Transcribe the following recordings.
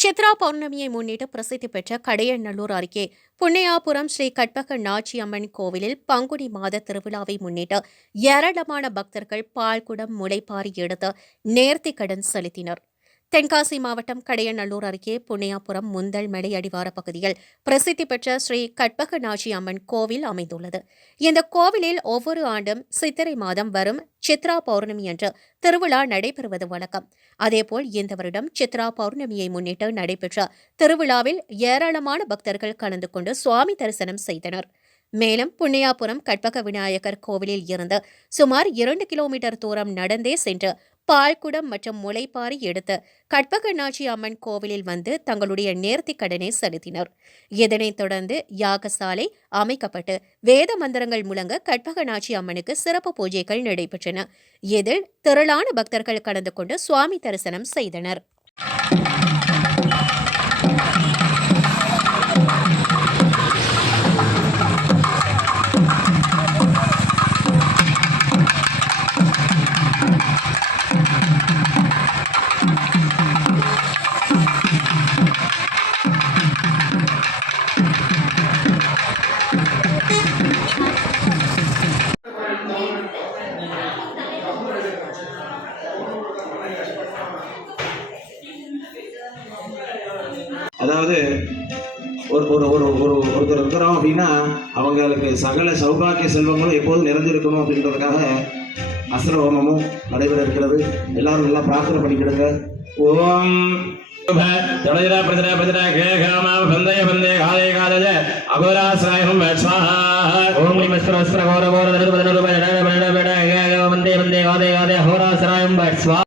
சித்ரா பௌர்ணமியை முன்னிட்டு பிரசித்தி பெற்ற கடையநல்லூர் அருகே புண்ணியாபுரம் ஸ்ரீ கற்பக நாச்சி அம்மன் கோவிலில் பங்குனி மாத திருவிழாவை முன்னிட்டு ஏராளமான பக்தர்கள் பால்குடம் முளைப்பாரி எடுத்து நேர்த்தி கடன் செலுத்தினர். தென்காசி மாவட்டம் கடையநல்லூர் அருகே புண்ணியாபுரம் முந்தல் மலை அடிவார பகுதியில் பிரசித்தி பெற்ற ஸ்ரீ கட்பகநாச்சி அம்மன் கோவில் அமைந்துள்ளது. இந்த கோவிலில் ஒவ்வொரு ஆண்டும் சித்திரை மாதம் வரும் சித்ரா பௌர்ணமி என்று திருவிழா நடைபெறுவது வழக்கம். அதேபோல் இந்த வருடம் சித்ரா பௌர்ணமியை முன்னிட்டு நடைபெற்ற திருவிழாவில் ஏராளமான பக்தர்கள் கலந்து கொண்டு சுவாமி தரிசனம் செய்தனர். மேலும் புண்ணியாபுரம் கட்பக விநாயகர் கோவிலில் இருந்து சுமார் இரண்டு கிலோமீட்டர் தூரம் நடந்தே சென்று பால்குடம் மற்றும் முளைப்பாரி எடுத்து கற்பகநாச்சி அம்மன் கோவிலில் வந்து தங்களுடைய நேர்த்திக் கடனை செலுத்தினர். இதனைத் தொடர்ந்து யாகசாலை அமைக்கப்பட்டு வேத மந்திரங்கள் முழங்க கற்பகநாச்சி அம்மனுக்கு சிறப்பு பூஜைகள் நடைபெற்றன. இதில் திரளான பக்தர்கள் கலந்து கொண்டு சுவாமி தரிசனம் செய்தனர். அதாவது ஒரு ஒரு ஒரு ஒரு ஒருத்தர் இருக்கிறோம் அப்படின்னா அவங்களுக்கு சகல சௌபாக்கிய செல்வங்களும் எப்போதும் நிறைஞ்சிருக்கணும் அப்படின்றதுக்காக அஸ்ர ஹோமமும் நடைபெற இருக்கிறது. எல்லாரும் நல்லா பிரார்த்தனை பண்ணிக்கிடுங்க. ஓம். ஜலஜர பிரஜர பிரஜர கேகாமா பந்தய பந்தய காலே காலஜ அகோராஸ்ராயம் ஓம் க்ளீம் அஸ்வர அஸ்வர கோர கோர தனது பதன ரூப ஜட பட பட வந்தே வந்தே காதே காதே அகோராஸ்ராயம் பட்ஸ்வா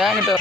ஏங்கிட்ட